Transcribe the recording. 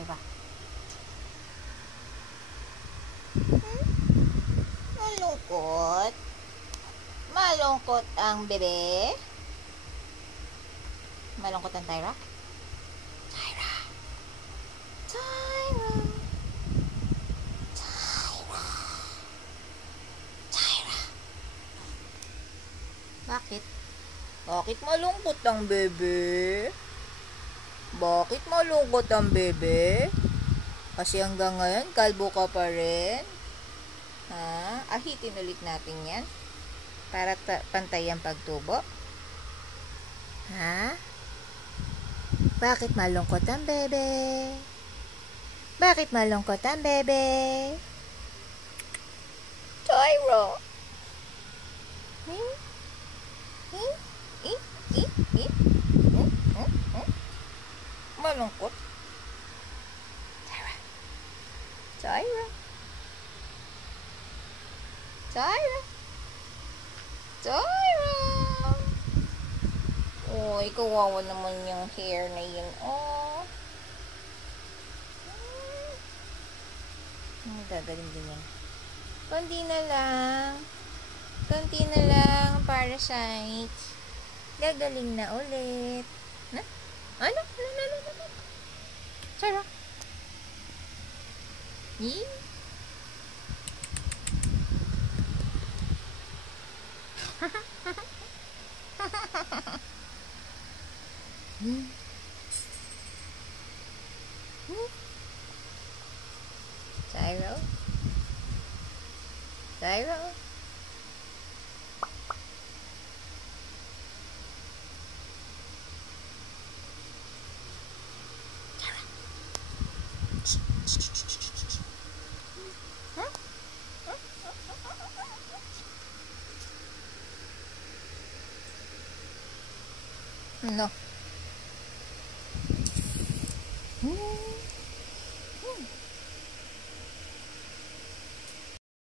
Tyra? Malungkot? Malungkot ang bebe? Malungkot ang Tyra? Tyra! Tyra! Tyra! Tyra! Bakit? Bakit malungkot ang bebe? Bakit malungkot ang bebe? Kasi hanggang ngayon, kalbo ka pa rin. Ha? Ahitin ulit natin yan. Para pantay ang pagtubo. Ha? Bakit malungkot ang bebe? Bakit malungkot ang bebe? Tyra! Malungkot? Tyra! Tyra! Tyra! Tyra! Oh, kawawa naman yung hair na yun. Oh. Gagaling din yan. Konti na lang. Konti na lang, parasites. Gagaling na ulit. Na? Ano? Tyra? Yee? Tyra? Tyra? No.